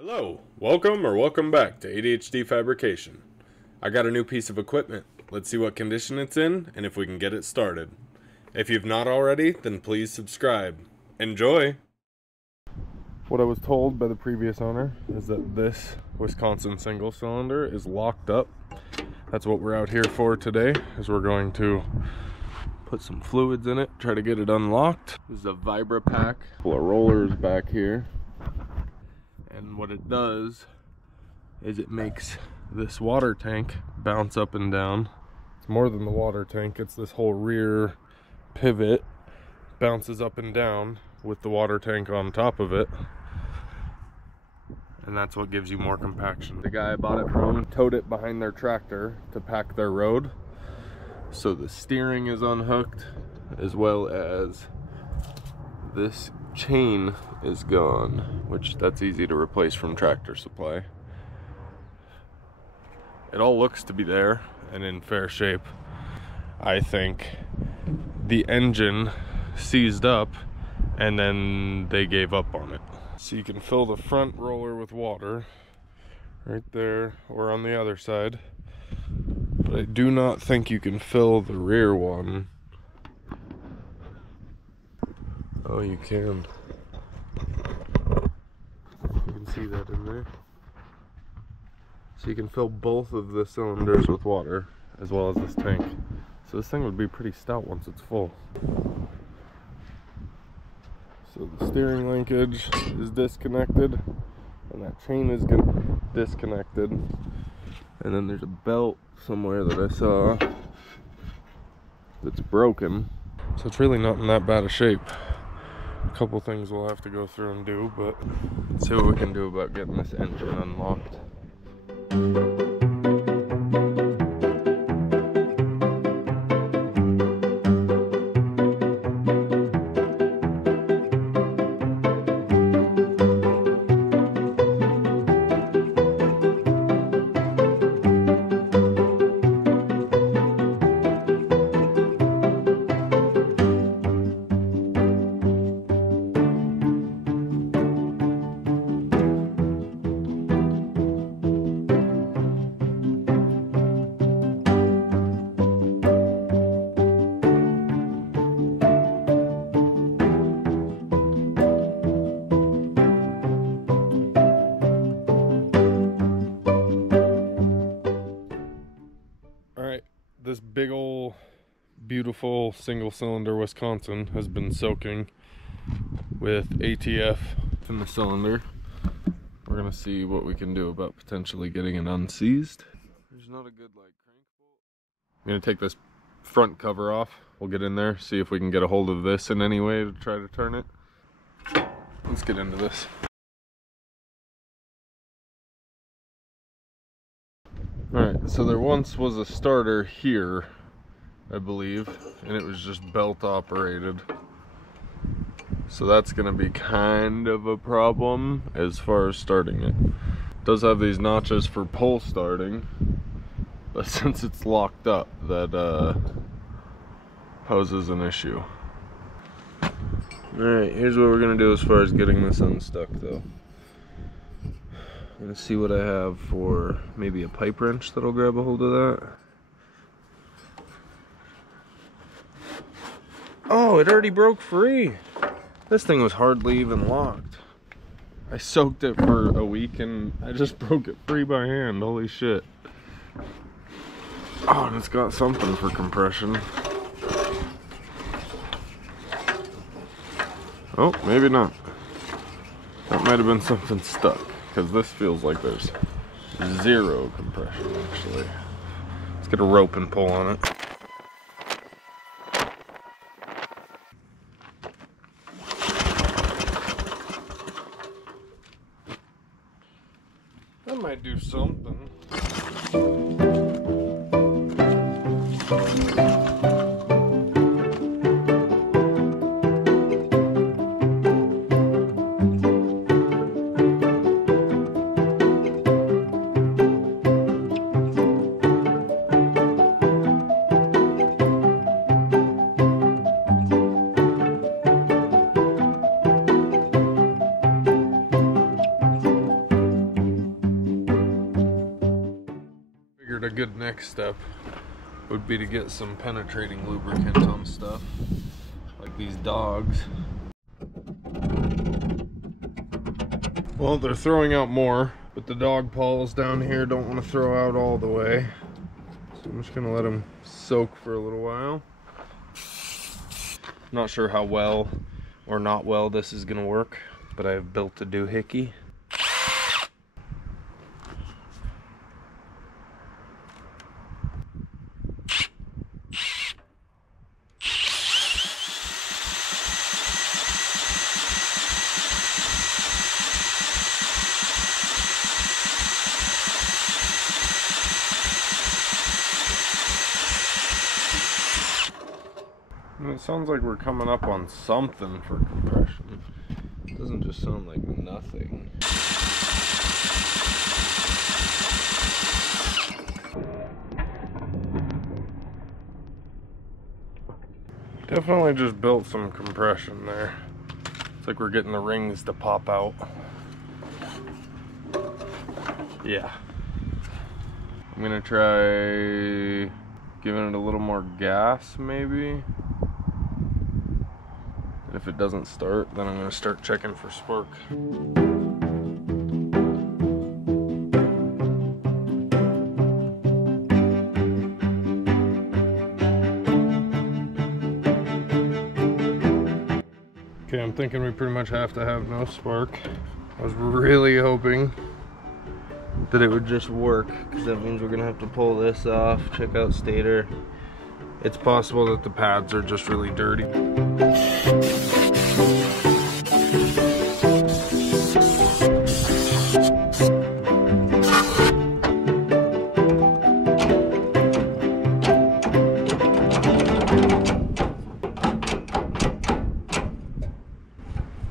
Hello, welcome back to ADHD Fabrication. I got a new piece of equipment. Let's see what condition it's in and if we can get it started. If you've not already, then please subscribe. Enjoy! What I was told by the previous owner is that this Wisconsin single cylinder is locked up. That's what we're out here for today, is we're going to put some fluids in it, try to get it unlocked. This is a Vibra-Pac full of rollers back here. And what it does is it makes this water tank bounce up and down. It's more than the water tank, it's this whole rear pivot bounces up and down with the water tank on top of it. And that's what gives you more compaction. The guy I bought it from towed it behind their tractor to pack their road. So the steering is unhooked, as well as this chain is gone, which that's easy to replace from Tractor Supply. It all looks to be there and in fair shape. I think the engine seized up and then they gave up on it. So you can fill the front roller with water right there or on the other side, but I do not think you can fill the rear one. Oh, you can. You can see that in there. So you can fill both of the cylinders with water, as well as this tank. So this thing would be pretty stout once it's full. So the steering linkage is disconnected, and that chain is disconnected. And then there's a belt somewhere that I saw that's broken. So it's really not in that bad a shape. A couple things we'll have to go through and do, but let's see what we can do about getting this engine unlocked. This big ol' beautiful single cylinder Wisconsin has been soaking with ATF in the cylinder. We're gonna see what we can do about potentially getting it unseized. There's not a good crank bolt. I'm gonna take this front cover off. We'll get in there, see if we can get a hold of this in any way to try to turn it. Let's get into this. Alright, so there once was a starter here, I believe, and it was just belt operated. So that's going to be kind of a problem as far as starting it. It does have these notches for pull starting, but since it's locked up, that poses an issue. Alright, here's what we're going to do as far as getting this unstuck though. I'm gonna see what I have for maybe a pipe wrench that'll grab a hold of that. Oh, it already broke free. This thing was hardly even locked. I soaked it for a week and I just broke it free by hand. Holy shit. Oh, and it's got something for compression. Oh, maybe not. That might have been something stuck, because this feels like there's zero compression actually. Let's get a rope and pull on it. That might do something. a good next step would be to get some penetrating lubricant on stuff, like these dogs. Well, they're throwing out more, but the dog paws down here don't want to throw out all the way. So I'm just gonna let them soak for a little while. Not sure how well or not well this is gonna work, but I've built a doohickey. It sounds like we're coming up on something for compression. It doesn't just sound like nothing. Definitely just built some compression there. It's like we're getting the rings to pop out. Yeah. I'm gonna try giving it a little more gas maybe. If it doesn't start, then I'm going to start checking for spark. Okay, I'm thinking we pretty much have to have no spark. I was really hoping that it would just work, because that means we're going to have to pull this off, check out stator. It's possible that the pads are just really dirty.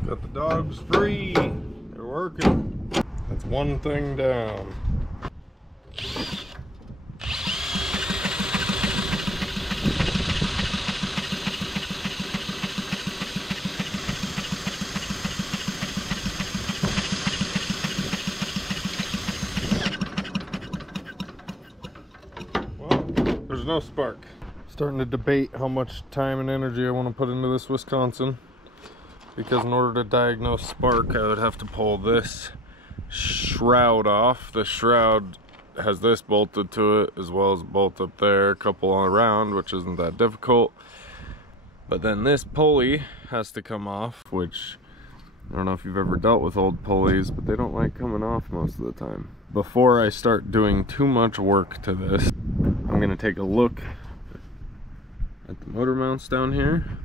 Got the dogs free. They're working. That's one thing down. There's no spark. Starting to debate how much time and energy I want to put into this Wisconsin, because in order to diagnose spark I would have to pull this shroud off. The shroud has this bolted to it as well as a bolt up there, a couple all around, which isn't that difficult. But then this pulley has to come off, which I don't know if you've ever dealt with old pulleys, but they don't like coming off most of the time. Before I start doing too much work to this, I'm going to take a look at the motor mounts down here,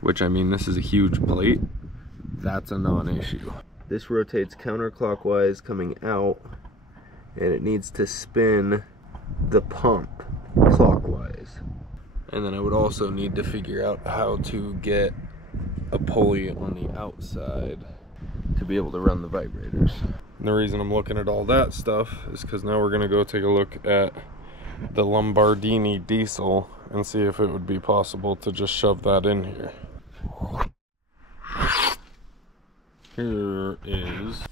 which, I mean, this is a huge plate. That's a non-issue. This rotates counterclockwise coming out, and it needs to spin the pump clockwise. And then I would also need to figure out how to get a pulley on the outside to be able to run the vibrators. And the reason I'm looking at all that stuff is because now we're going to go take a look at the Lombardini diesel and see if it would be possible to just shove that in here. Here is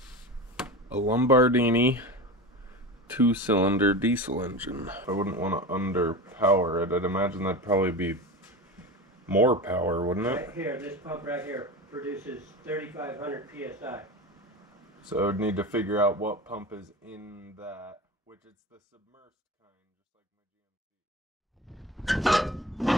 a Lombardini 2-cylinder diesel engine. I wouldn't want to underpower it. I'd imagine that'd probably be more power, wouldn't it? Right here, this pump right here produces 3,500 psi. So I would need to figure out what pump is in that, which is the submersed kind, just like my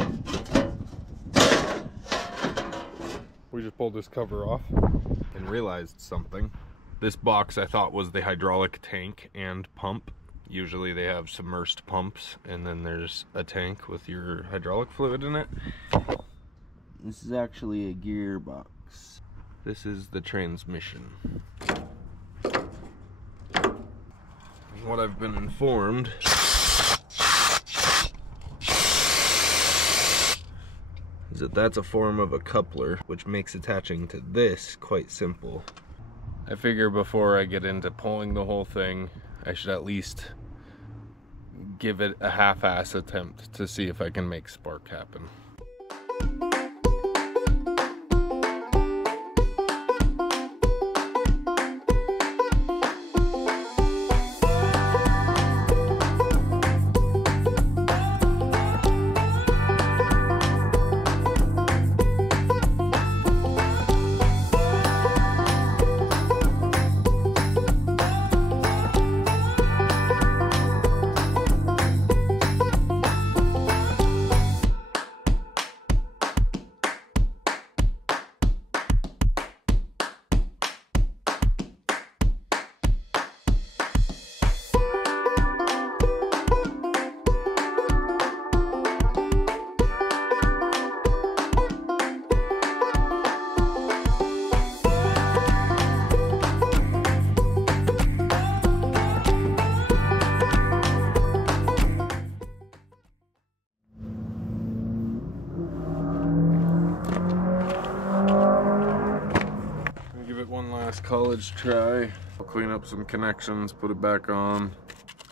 GMC. We just pulled this cover off and realized something. This box I thought was the hydraulic tank and pump. Usually they have submersed pumps and then there's a tank with your hydraulic fluid in it. This is actually a gearbox. This is the transmission. What I've been informed is that that's a form of a coupler, which makes attaching to this quite simple. I figure before I get into pulling the whole thing, I should at least give it a half-ass attempt to see if I can make spark happen. let's try. I'll clean up some connections, put it back on,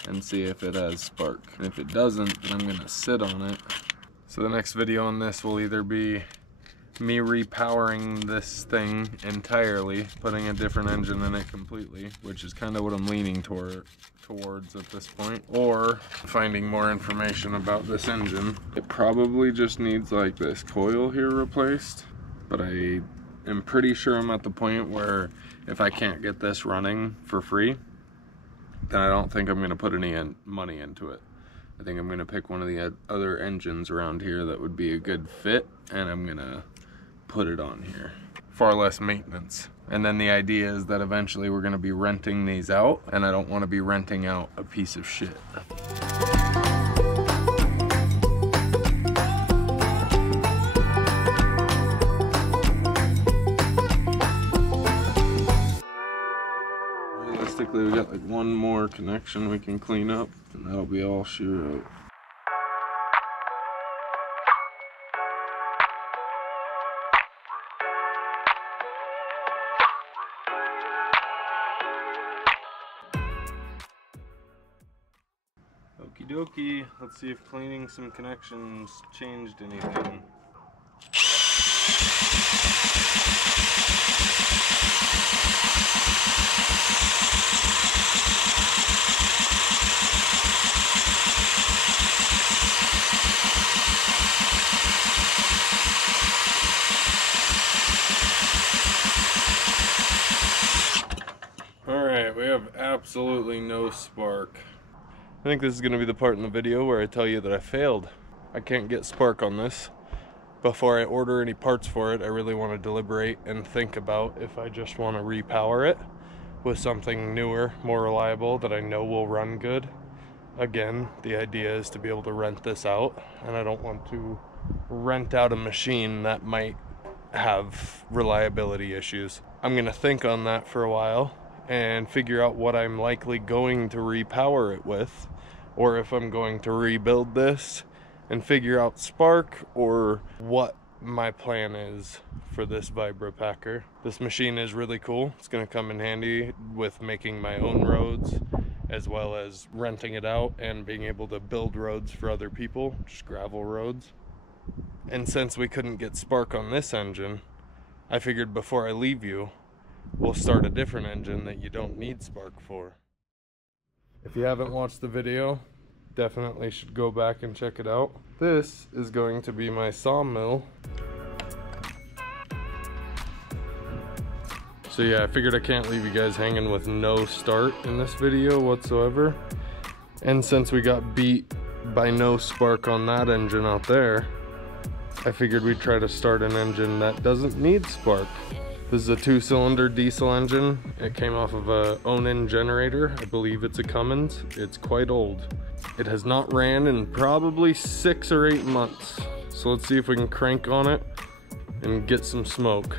and see if it has spark. And if it doesn't, then I'm gonna sit on it. So the next video on this will either be me repowering this thing entirely, putting a different engine in it completely, which is kind of what I'm leaning towards at this point, or finding more information about this engine. It probably just needs like this coil here replaced, but I am pretty sure I'm at the point where if I can't get this running for free, then I don't think I'm going to put any money into it. I think I'm going to pick one of the other engines around here that would be a good fit, and I'm going to put it on here. Far less maintenance. And then the idea is that eventually we're going to be renting these out, and I don't want to be renting out a piece of shit. Realistically, we got like one more connection we can clean up, and that'll be all she wrote. Okie dokie, let's see if cleaning some connections changed anything. Alright, we have absolutely no spark. I think this is going to be the part in the video where I tell you that I failed. I can't get spark on this. Before I order any parts for it, I really want to deliberate and think about if I just want to repower it with something newer, more reliable, that I know will run good. Again, the idea is to be able to rent this out, and I don't want to rent out a machine that might have reliability issues. I'm going to think on that for a while and figure out what I'm likely going to repower it with, or if I'm going to rebuild this and figure out spark, or what my plan is for this Vibra-Packer. This machine is really cool. It's going to come in handy with making my own roads, as well as renting it out and being able to build roads for other people, just gravel roads. And since we couldn't get spark on this engine, I figured before I leave you, we'll start a different engine that you don't need spark for. If you haven't watched the video, definitely should go back and check it out. This is going to be my sawmill. So yeah, I figured I can't leave you guys hanging with no start in this video whatsoever. And since we got beat by no spark on that engine out there, I figured we'd try to start an engine that doesn't need spark. This is a 2-cylinder diesel engine. It came off of a own-in generator. I believe it's a Cummins. It's quite old. It has not ran in probably 6 or 8 months. So let's see if we can crank on it and get some smoke.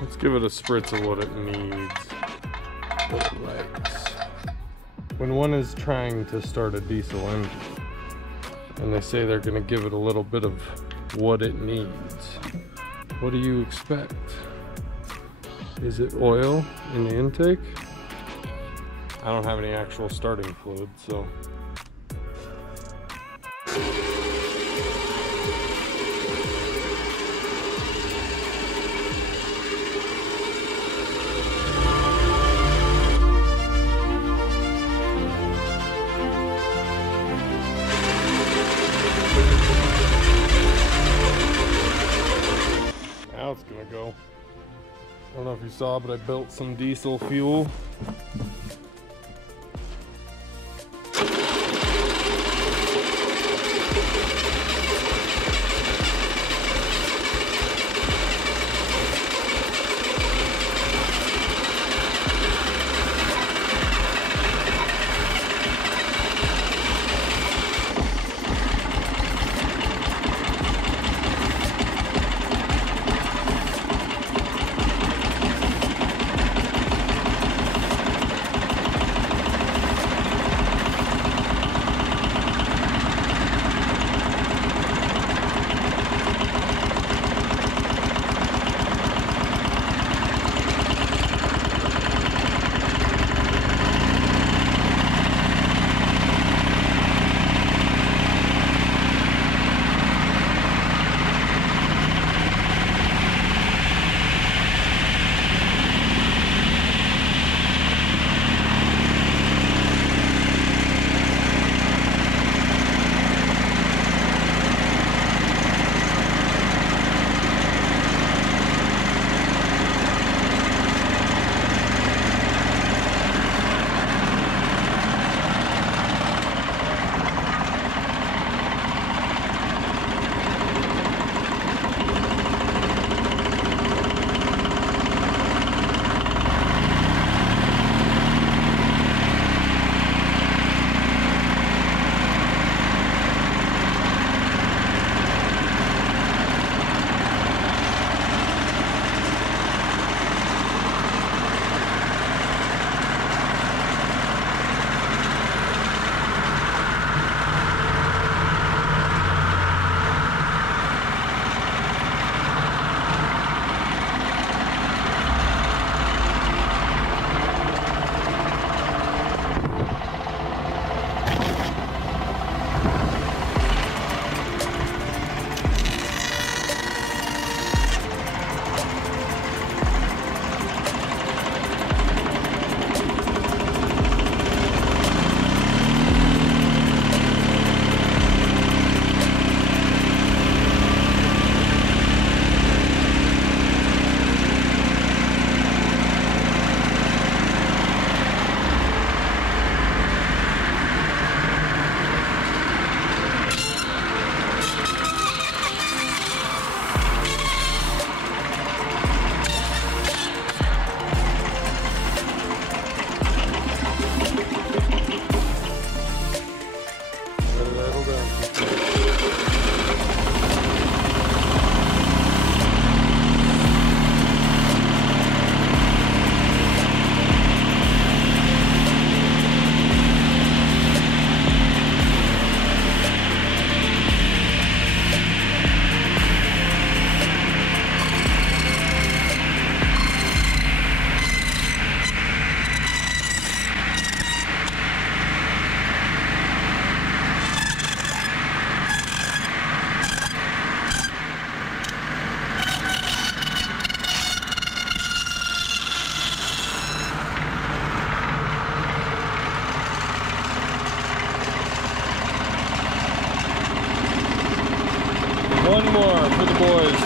Let's give it a spritz of what it needs. What it likes. When one is trying to start a diesel engine, and they say they're going to give it a little bit of what it needs, what do you expect? Is it oil in the intake? I don't have any actual starting fluid, so. Now it's gonna go. I don't know if you saw, but I built some diesel fuel. One more for the boys.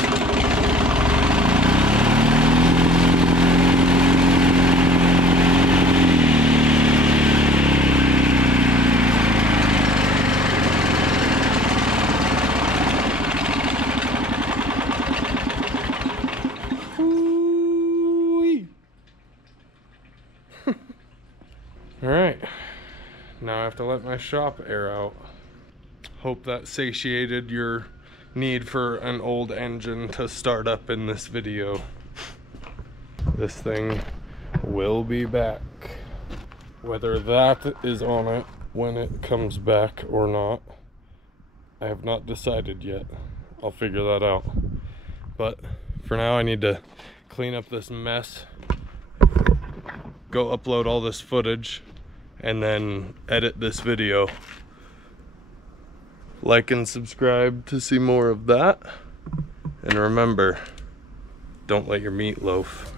Alright, now I have to let my shop air out. Hope that satiated your need for an old engine to start up in this video. This thing will be back. Whether that is on it when it comes back or not, I have not decided yet. I'll figure that out. But for now I need to clean up this mess, go upload all this footage, and then edit this video. Like and subscribe to see more of that. And remember, don't let your meat loaf.